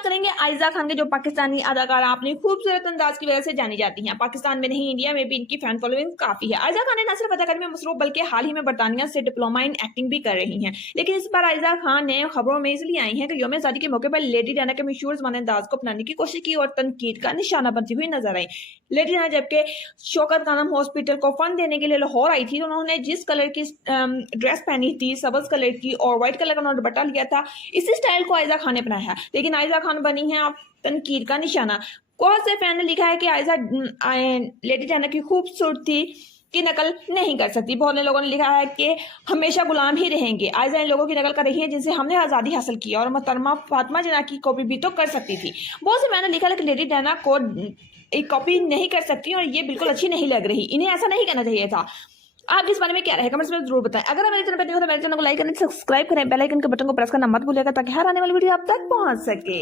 बात करेंगे आयजा खान के, जो पाकिस्तानी अदाकारा अपनी खूबसूरत अंदाज की वजह से जानी जाती हैं। पाकिस्तान में नहीं, इंडिया में भी इनकी फैन फॉलोइंग काफी है। आयजा खान ने न सिर्फ अदाकारी में मसरूफ बल्कि हाल ही में बरतानिया से डिप्लोमा इन एक्टिंग भी कर रही हैं। लेकिन इस बार आयजा खान ने खबरों में इसलिए आई हैं कि यौम आज़ादी के मौके पर लेडी डायना के मशहूर ज़माने अंदाज को अपनाने की कोशिश की और तनकीद का निशाना बनती हुई नजर आई। लेडी डायना जबकि शौकत खानम हॉस्पिटल को फंड देने के लिए लाहौर आई थी, तो उन्होंने जिस कलर की ड्रेस पहनी थी, सब्ज कलर की, और व्हाइट कलर का उन्होंने दुपट्टा लिया था, इसी स्टाइल को आयजा खान ने अपनाया। लेकिन आयजा खान बनी है तनकीद का निशाना। बहुत से फैन ने लिखा है कि आयजा लेडी डायना की खूबसूरती की नकल नहीं कर सकती। बहुत से लोगों ने लिखा है कि हमेशा गुलाम ही रहेंगे। आयजा इन लोगों की नकल कर रही है जिनसे हमने आज़ादी हासिल की, और मोहतरमा फातिमा जना की कॉपी भी तो कर सकती थी। बहुत से मैंने लिखा है कि लेडी डायना को एक कॉपी नहीं कर सकती और ये बिल्कुल अच्छी नहीं लग रही, इन्हें ऐसा नहीं करना चाहिए था। आप इस बारे में क्या रहेगा कमेंट्स में जरूर बताएं। अगर हमारे चैनल पर नहीं हो तो मेरे चैनल को लाइक करें, सब्सक्राइब करें, बेल आइकन के बटन को प्रेस करना मत भूलिएगा ताकि हर आने वाली वीडियो आप तक पहुंच सके।